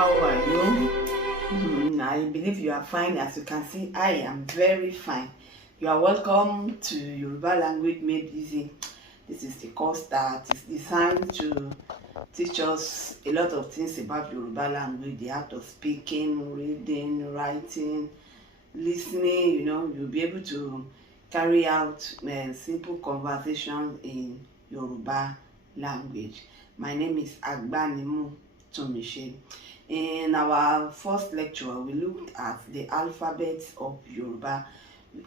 How are you? I believe you are fine. As you can see, I am very fine. You are welcome to Yoruba Language Made Easy. This is the course that is designed to teach us a lot of things about Yoruba language, the art of speaking, reading, writing, listening. You'll be able to carry out simple conversations in Yoruba language. My name is Name Tona Sign. In our first lecture, we looked at the alphabets of Yoruba.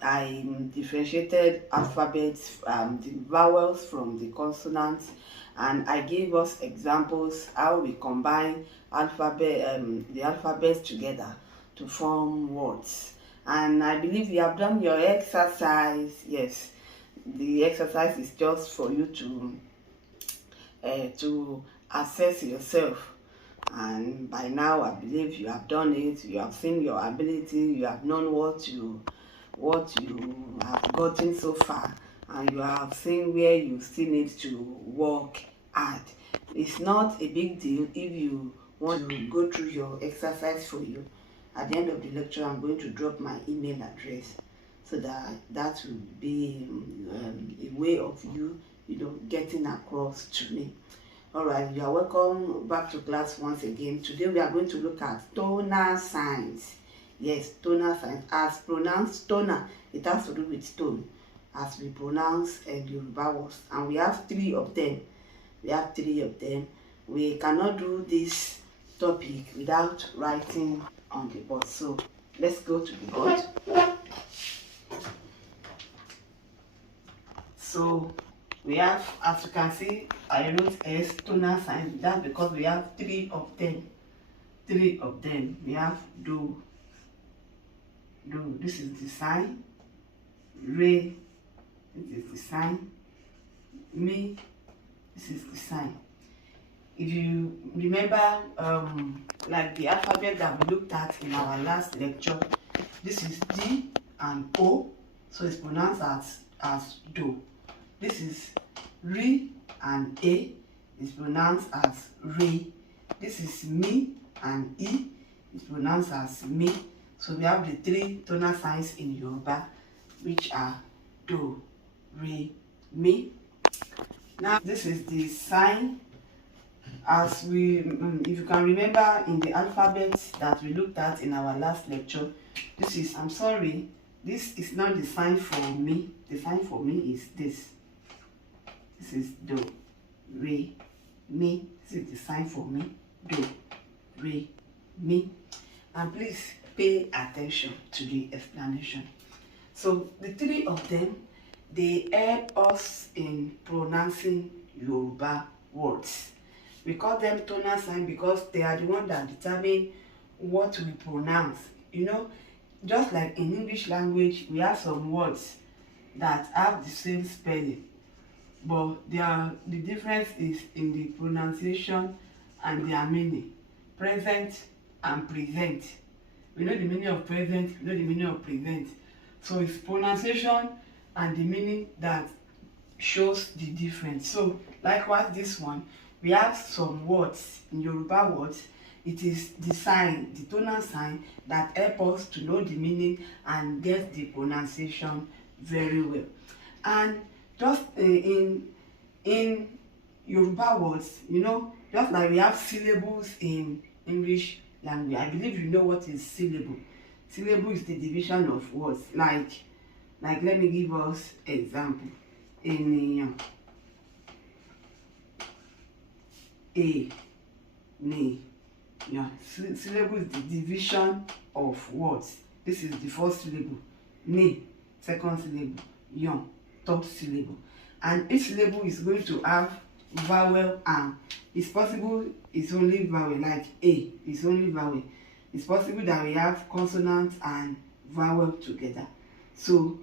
I differentiated alphabets, the vowels from the consonants, and I gave us examples how we combine the alphabets together to form words. And I believe you have done your exercise. Yes, the exercise is just for you to assess yourself. And by now, I believe you have done it. You have seen your ability. You have known what you have gotten so far, and you have seen where you still need to work hard. It's not a big deal if you want to go through your exercise for you. At the end of the lecture, I'm going to drop my email address so that will be a way of you getting across to me. All right, you are welcome back to class once again. Today we are going to look at tonal signs. Yes, tonal signs. As pronounced tona, it has to do with tone, as we pronounce Yoruba words. And we have three of them. We cannot do this topic without writing on the board. So let's go to the board. So we have, as you can see, I wrote S tonal sign. That's because we have three of them. We have do. This is the sign. Re. This is the sign. Me. This is the sign. If you remember, like the alphabet that we looked at in our last lecture, this is D and O, so it's pronounced as do. This is Ri and A, is pronounced as Re. This is Mi and E, is pronounced as Mi. So we have the three tonal signs in Yoruba, which are Do, Re, Mi. Now this is the sign. As we, if you can remember in the alphabet that we looked at in our last lecture, this is, I'm sorry, this is not the sign for me. The sign for me is this. This is Do, Re, Mi. This is the sign for me. Do, Re, Mi. And please pay attention to the explanation. So the three of them, they help us in pronouncing Yoruba words. We call them tonal sign because they are the ones that determine what we pronounce. Just like in English language, we have some words that have the same spelling, but the difference is in the pronunciation and their meaning. Present and present. We know the meaning of present, we know the meaning of present. So it's pronunciation and the meaning that shows the difference. So likewise, this one, we have some words in Yoruba words. It is the sign, the tonal sign, that help us to know the meaning and get the pronunciation very well. And just in Yoruba words, just like we have syllables in English language. I believe you know what is syllable. Syllable is the division of words. Like let me give us example. Ènìyàn. Yeah. Syllable is the division of words. This is the first syllable. Ni, second syllable. Yan, third syllable. And each syllable is going to have vowel and it's possible it's only vowel, like A is only vowel. It's possible that we have consonant and vowel together. So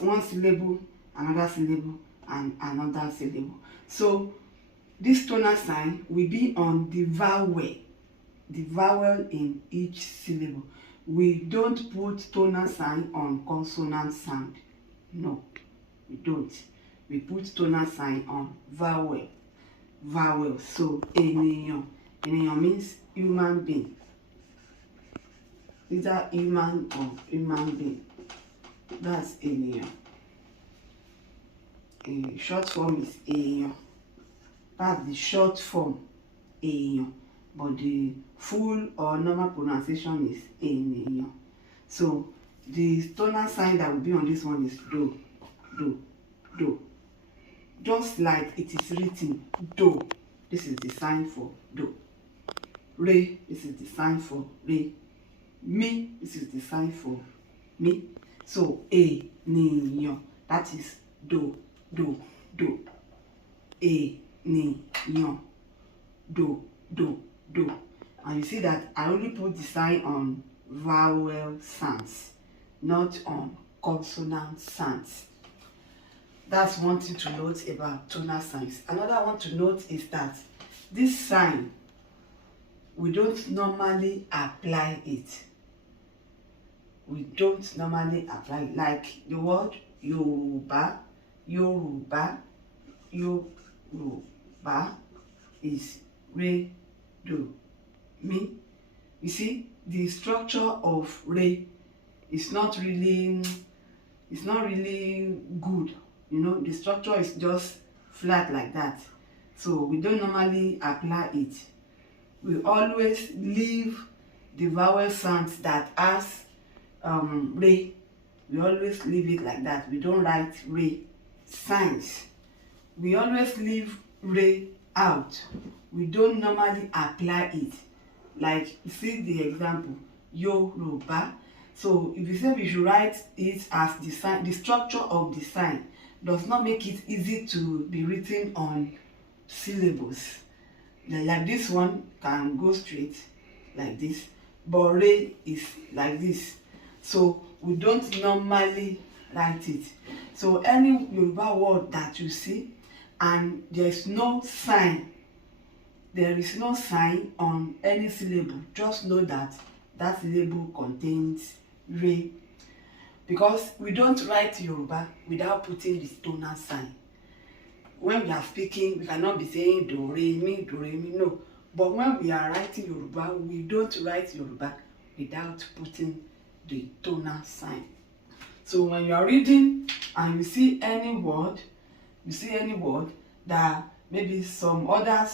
one syllable, another syllable, and another syllable. So this tonal sign will be on the vowel in each syllable. We don't put tonal sign on consonant sound. No, we don't. We put tonal sign on vowel. So ènìyàn, Ènìyàn means human being. Either human or human being. That's ènìyàn. A short form is èèyàn. That's the short form, èèyàn. But the full or normal pronunciation is ènìyàn. So the tonal sign that will be on this one is do, do, do. Just like it is written, do. This is the sign for do. Re, this is the sign for re. Mi, this is the sign for mi. So ènìyàn, that is do, do, do. Ènìyàn, do, do, do. And you see that I only put the sign on vowel sounds, not on consonant sounds. That's one thing to note about tonal signs. Another one to note is that this sign, we don't normally apply it. We don't normally apply it. Like the word Yoruba, Yoruba, Yoruba is re, do, mi. You see, the structure of re is not really good. You know, the structure is just flat like that. So we don't normally apply it. We always leave the vowel sounds that has re. We always leave it like that. We don't write re signs. We always leave re out. We don't normally apply it. Like, see the example, Yoruba. So if you say we should write it as the sign, the structure of the sign does not make it easy to be written on syllables. Like this one can go straight like this, but re is like this. So we don't normally write it. So any Yoruba word that you see and there is no sign on any syllable, just know that that syllable contains re. Because we don't write Yoruba without putting the tonal sign. When we are speaking, we cannot be saying do, re, mi, no. But when we are writing Yoruba, we don't write Yoruba without putting the tonal sign. So when you are reading and you see any word that maybe some other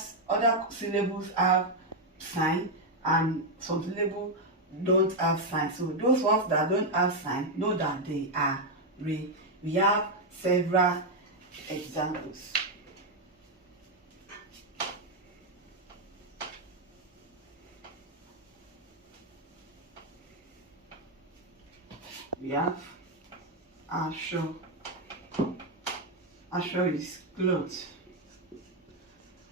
syllables have sign and some syllables don't have sign. So those ones that don't have sign, know that they are re. We have several examples. We have aṣọ. Aṣọ is cloth.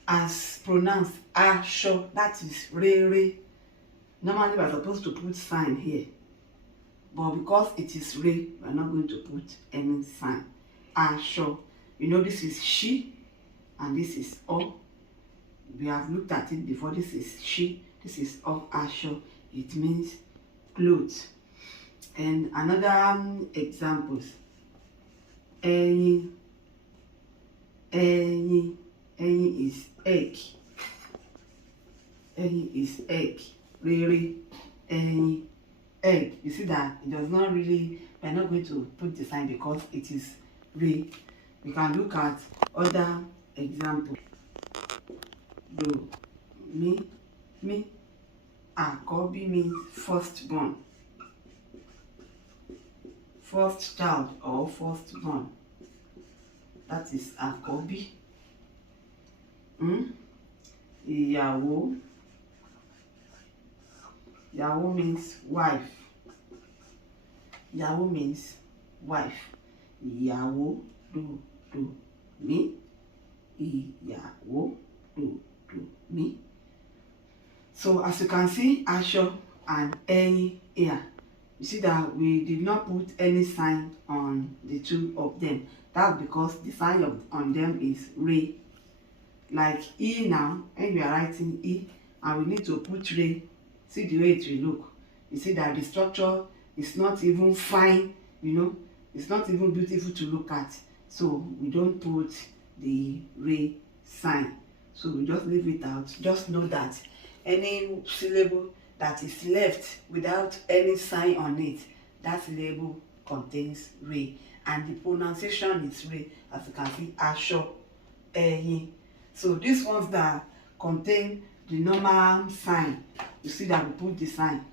As pronounced aṣọ, that is re. Normally we are supposed to put sign here, but because it is re, we are not going to put any sign. Aṣọ. You know, this is she and this is o. We have looked at it before. This is she, this is o. Aṣọ. It means clothes. And another examples. Ẹyin. Ẹyin. Ẹyin is egg. Ẹyin is egg. Rere. Ẹyin. Egg. You see that it does not really, we're not going to put the sign because it is re. We can look at other examples. Do, mi. Àkọ́bí means firstborn. First child or firstborn. That is àkọ́bí. Ìyàwó. Ìyàwó means wife. Ìyàwó means wife. Ìyàwó, do, mi. Ìyàwó, do, mi. So as you can see, aṣọ and ẹyin here. You see that we did not put any sign on the two of them. That's because the sign on them is re. Like e now, when we are writing e and we need to put re, see the way it will look. You see that the structure is not even fine, you know, it's not even beautiful to look at. So we don't put the re sign. So we just leave it out. Just know that any syllable that is left without any sign on it, that syllable contains re, and the pronunciation is re. As you can see, asho, eyin. So these ones that contain the normal sign, you see that we put the sign.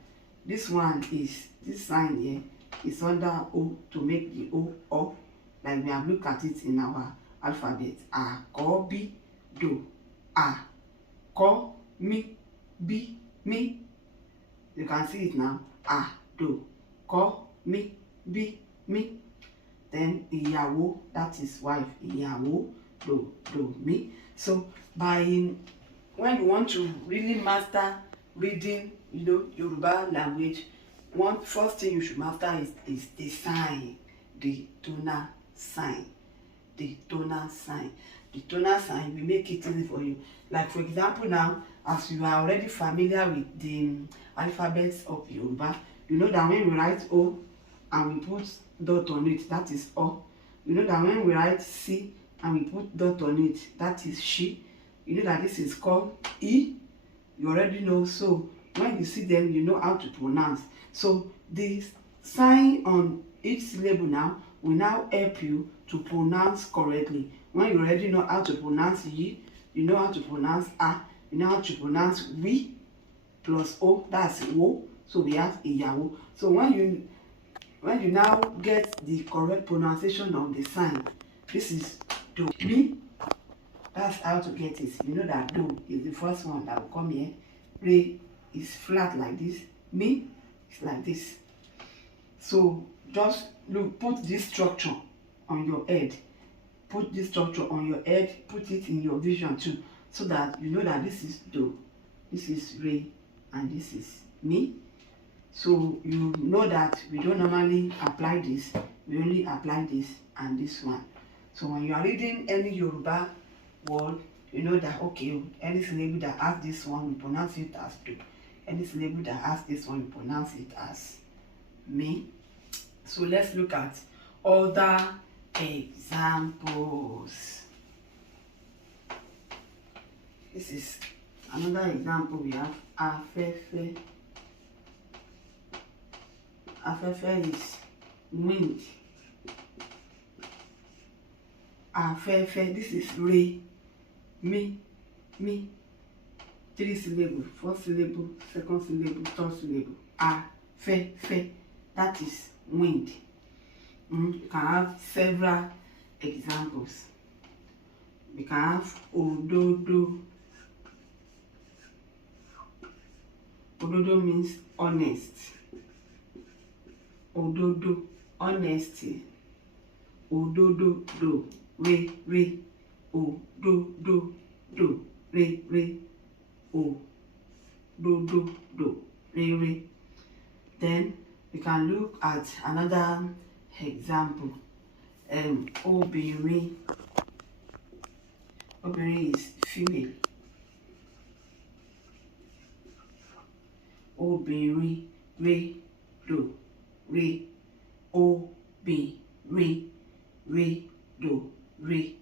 This one is, this sign here is under O to make the O, like we have looked at it in our alphabet. A, ko, bi, do. A, ko, mi, bi, mi. You can see it now. A, do, ko, mi, bi, mi. Then ìyàwó, that is wife. Ìyàwó, do, mi. So when you want to really master reading, Yoruba language, first thing you should master is the sign, the tonal sign. The tonal sign. The tonal sign will make it easy for you. Like for example now, as you are already familiar with the alphabets of Yoruba, you know that when we write O and we put dot on it, that is O. You know that when we write C and we put dot on it, that is she. You know that this is called E. You already know. So when you see them, you know how to pronounce. So the sign on each syllable now will now help you to pronounce correctly. When you already know how to pronounce Y, you know how to pronounce A, you know how to pronounce we plus O, that's wo. So we have ìyàwó. So when you now get the correct pronunciation of the sign, this is do, mi. That's how to get it. You know that do is the first one that will come here. Re is flat like this. Mi is like this. So just look, put this structure on your head. Put this structure on your head. Put it in your vision too, so that you know that this is do, this is re, and this is mi. So you know that we don't normally apply this. We only apply this and this one. So when you are reading any Yoruba word, you know that okay, any syllable that has this one, we pronounce it as do. Any syllable that has this one, we pronounce it as me. So let's look at other examples. This is another example. We have afẹ́fẹ́. Afẹ́fẹ́ is wind. Afẹ́fẹ́, this is re, mi. Three syllables, first syllable, second syllable, third syllable. Afẹ́fẹ́, that is wind. You can have several examples. We can have òdodo. Òdodo means honest. Òdodo, honesty. Òdodo, do, re, òdodo, do, re, òdodo, do, re. Then we can look at another example. Obìnrin. Obìnrin is female. Obìnrin, re, do, re, obìnrin, re, do, re.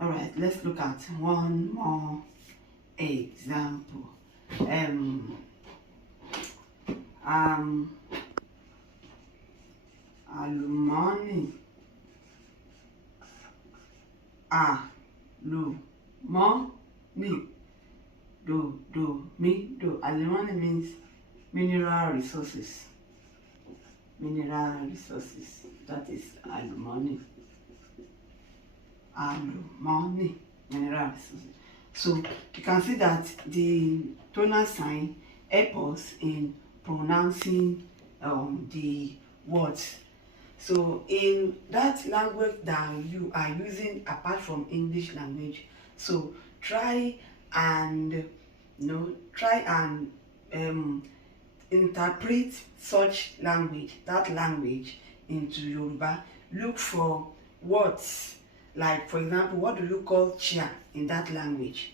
All right, let's look at one more example. Àlùmọ́nì. Àlùmọ́nì. Do, mi, do. Àlùmọ́nì means mineral resources. Mineral resources. That is àlùmọ́nì. Àlùmọ́nì, mineral resources. So you can see that the tonal sign helps us in pronouncing the words. So in that language that you are using apart from English language, so try and interpret such language, that language, into Yoruba. Look for words, like for example, what do you call chair in that language?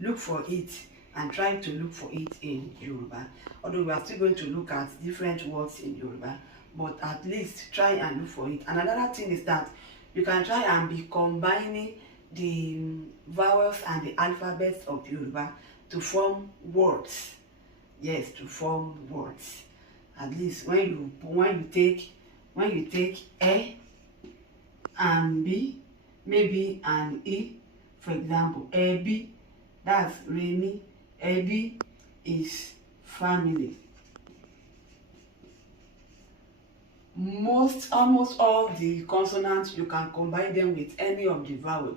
Look for it and try to look for it in Yoruba. Although we are still going to look at different words in Yoruba, but at least try and look for it. And another thing is that you can try and be combining the vowels and the alphabets of Yoruba to form words. Yes, to form words. At least when you take a and b, maybe an e. For example, ebi, that's Remi. Ebi is family. Almost all the consonants, you can combine them with any of the vowel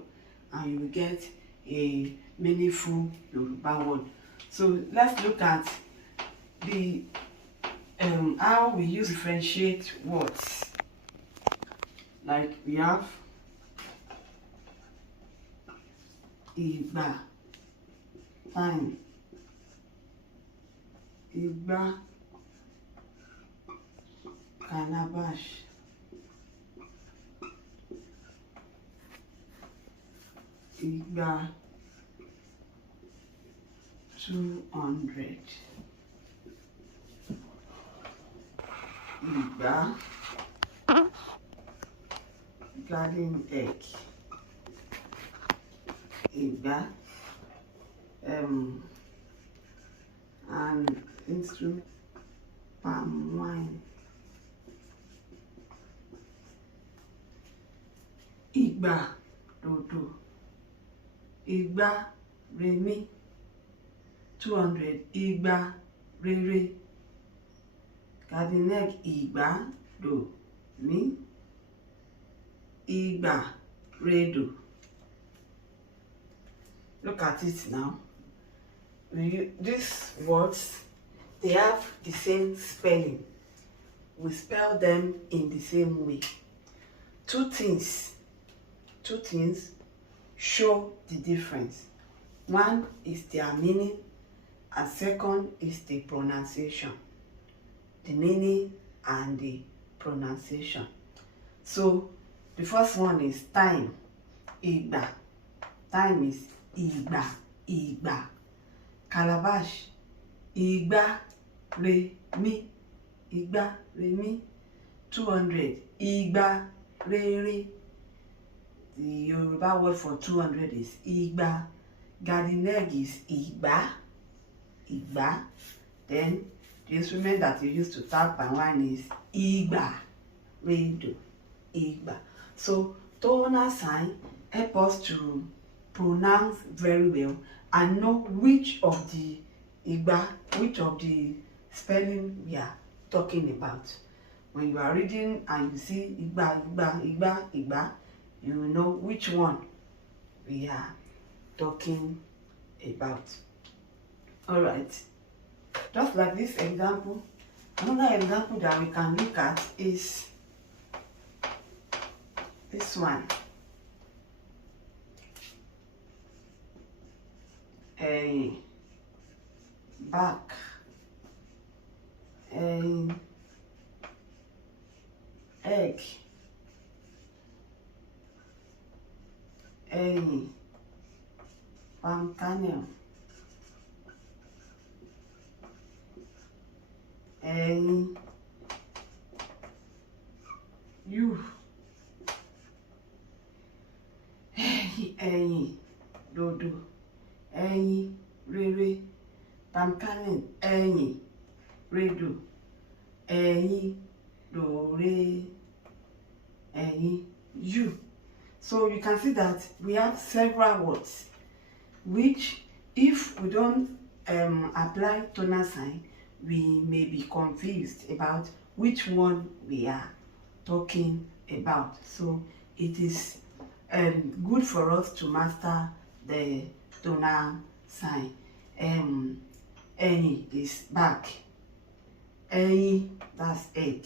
and you will get a meaningful Yoruba word. So let's look at the how we use differentiate words. Like we have Igba, time, Igba, calabash, Igba, 200, Igba, garden egg, Igba, and instrument, palm wine, Igba, dodo, Igba, Remi, 200, Igba, rere, garden egg, Igba, do, mi, Igba, redo. Look at it now. These words, they have the same spelling. We spell them in the same way. Two things show the difference. One is their meaning, and second is the pronunciation. The meaning and the pronunciation. So the first one is time, Igba. Time is Igba, Igba. Calabash, Igba, Remi, Igba, Remi. 200, Igba, rere. The Yoruba word for 200 is Igba. Garden egg is Igba, Igba. Then the instrument that you use to tap and wine is Igba, redo, Igba. So Tona sign help us to pronounce very well and know which of the Igba, which of the spelling we are talking about. When you are reading and you see Igba, Igba, Igba, Igba, you will know which one we are talking about. All right. Just like this example, another example that we can look at is this one. A back, a egg, a palm kernel, you, dodo, rere, palm kernel, redo, dore, you. So you can see that we have several words which, if we don't apply tonal sign, we may be confused about which one we are talking about. So it is good for us to master the tonal sign. Is back, that's egg,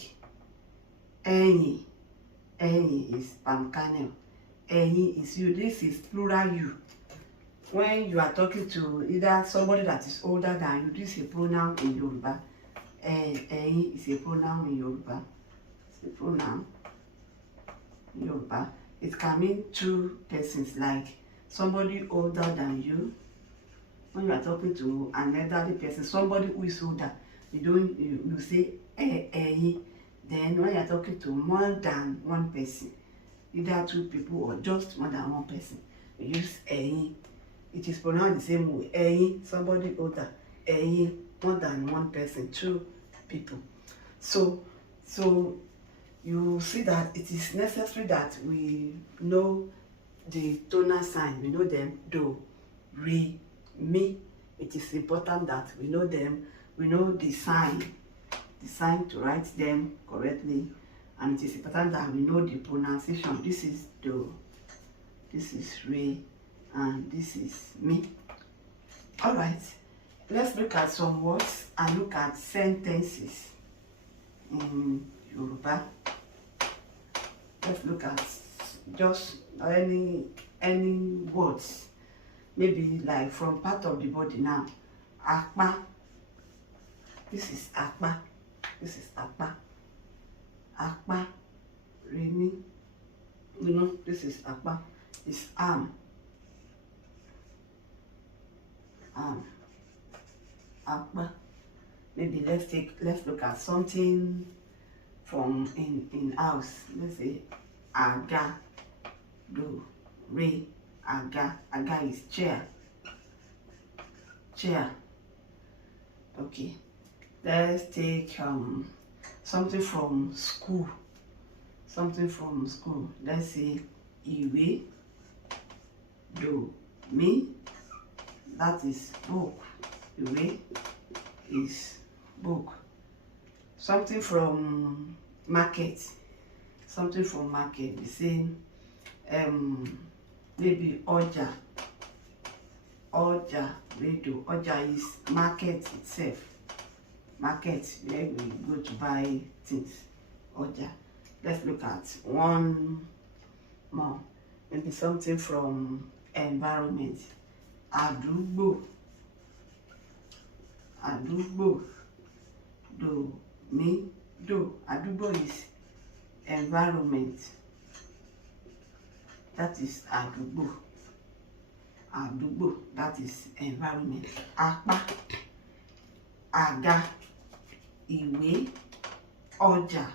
is palm kernel, is you. This is plural you. When you are talking to either somebody that is older than you, this is a pronoun in Yoruba. Is a pronoun in Yoruba. It's a pronoun in Yoruba. It can mean two persons, like somebody older than you. When you are talking to an elderly person, somebody who is older, you say Then when you are talking to more than one person, either two people or just more than one person, you use it is pronounced the same way. Ẹ̀yin, somebody older. Ẹ̀yin, more than one person, two people. So you see that it is necessary that we know the tonal sign. We know them, do, re, mi. It is important that we know them. We know the sign to write them correctly, and it is important that we know the pronunciation. This is do, this is re, and this is mi. All right, let's look at some words and look at sentences in Yoruba. Let's look at just any words, maybe like from part of the body now. Apa. This is apa. This is apa. Apa. Remi. You know, this is apa. It's arm. Arm. Apa. Maybe let's look at something from in house. Let's say aga, do, re, aga. Aga is chair. Chair. Okay. Let's take something from school. Something from school. Let's say ìwé, do, mi. That is book. Ìwé is book. Something from market. Something from market. We say maybe ọjà. Ọjà, redo. Ọjà is market itself. Market, where we go to buy things. Ọjà. Let's look at one more. Maybe something from environment. Àdúgbò. Àdúgbò. Do, mi, do. Àdúgbò is environment. That is àdúgbò. Àdúgbò, that is environment. Apá. Àga. Ìwé. Ọjà.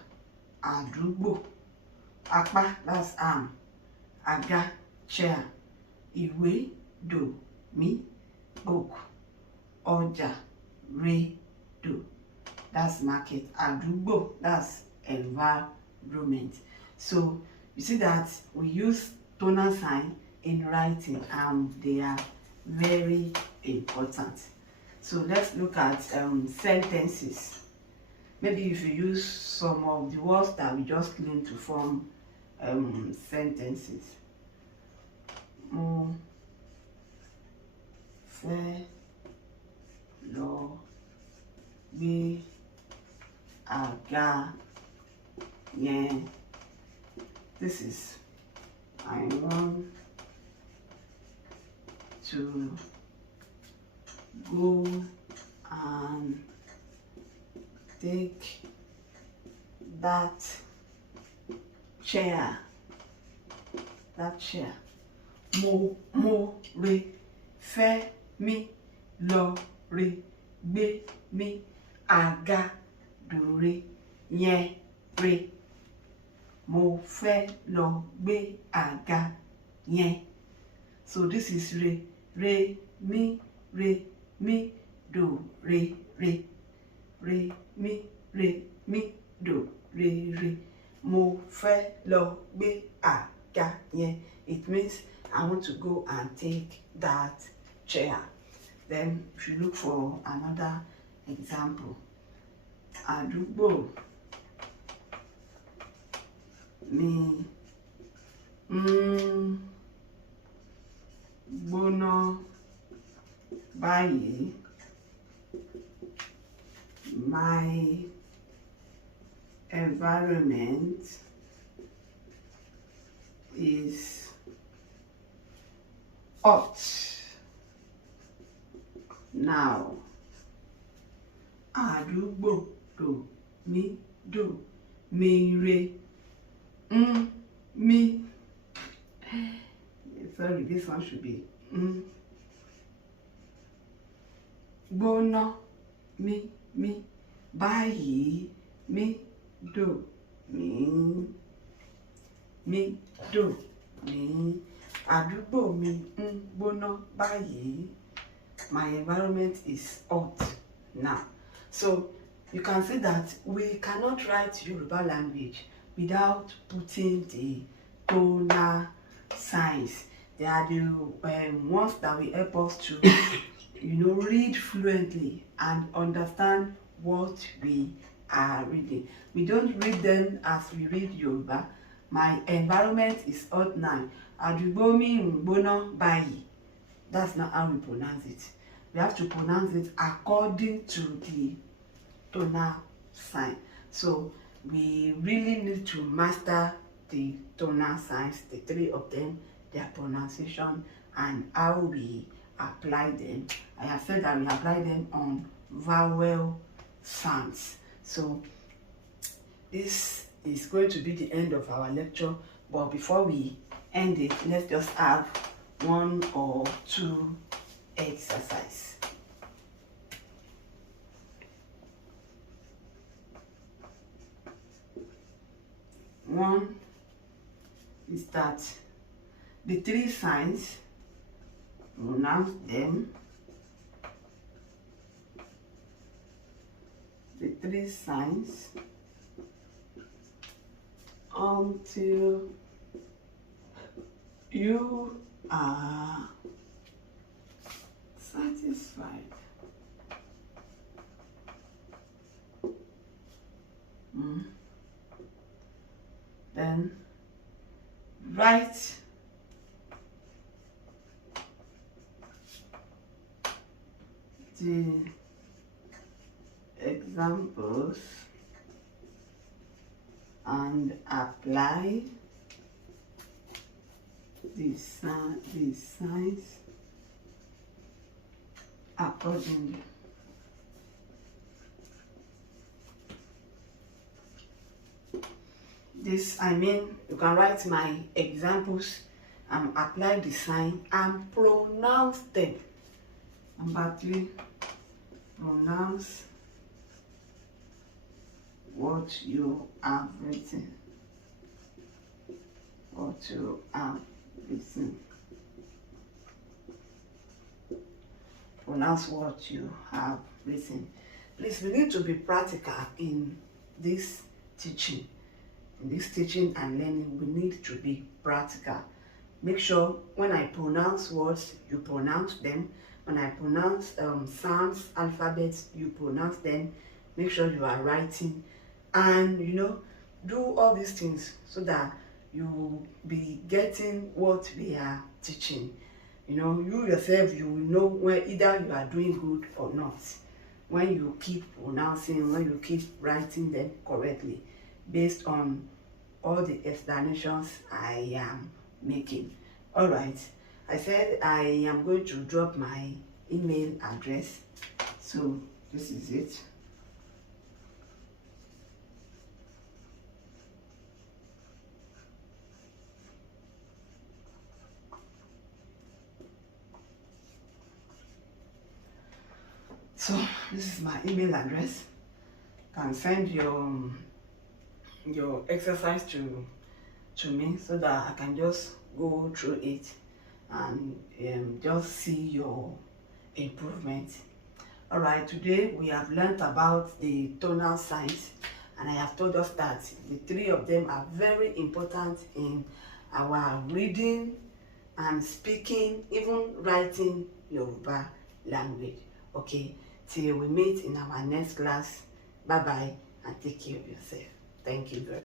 Àdúgbò. Apá, that's arm. Àga, chair. Ìwé, do, mi, book. Ọjà, re, do. That's market. Àdúgbò, that's environment. So you see that we use tonal sign in writing, and they are very important. So let's look at sentences. Maybe if you use some of the words that we just learned to form sentences. Mo fẹ́ lọ gbé àga yẹn. This is I want to go and take that chair. That chair. Mo re fẹ́ mi lọ re gbé mi àga dòre yẹn re. Mo fẹ́ lọ gbé àga yẹn. So this is re, mi, do, re, mi, do, re. Mo fẹ́ lọ gbé àga yẹn. It means I want to go and take that chair. Then if you look for another example, àdúgbò mi gbóná báyìí. My environment is hot now. Àdúgbò do, mi, do, mi re, mi. Sorry, this one should be gbóná, mi, báyìí, mi, do, mi, do, mi. Àdúgbò mi ń gbóná báyìí. My environment is hot now. So you can see that we cannot write Yoruba language without putting the tonal signs. They are the ones that will help us to, read fluently and understand what we are reading. We don't read them as we read Yoruba. My environment is hot now. Àdúgbò mi ń gbóná báyìí. That's not how we pronounce it. We have to pronounce it according to the tonal sign. So we really need to master the tonal signs, the three of them, their pronunciation, and how we apply them. I have said that we apply them on vowel sounds. So this is going to be the end of our lecture, but before we end it, let's just have one or two exercise. One is that the three signs, pronounce them. The three signs until you are satisfied. Then write the examples and apply the signs accordingly. This, you can write my examples and apply the sign and pronounce them. Number 3, pronounce what you have written. What you have written. Pronounce what you have written. Please, we need to be practical in this teaching. In this teaching and learning, we need to be practical. Make sure when I pronounce words, you pronounce them. When I pronounce sounds, alphabets, you pronounce them. Make sure you are writing, and do all these things so that you will be getting what we are teaching. You yourself, you will know when either you are doing good or not, when you keep pronouncing, when you keep writing them correctly based on all the explanations I am making. All right, I said I am going to drop my email address, so this is it. So this is my email address. You can send your exercise to me so that I can just go through it and just see your improvement. All right, today we have learned about the tonal signs, and I have told us that the three of them are very important in our reading and speaking, even writing Yoruba language. Okay, till we meet in our next class. Bye bye and take care of yourself. Thank you very much.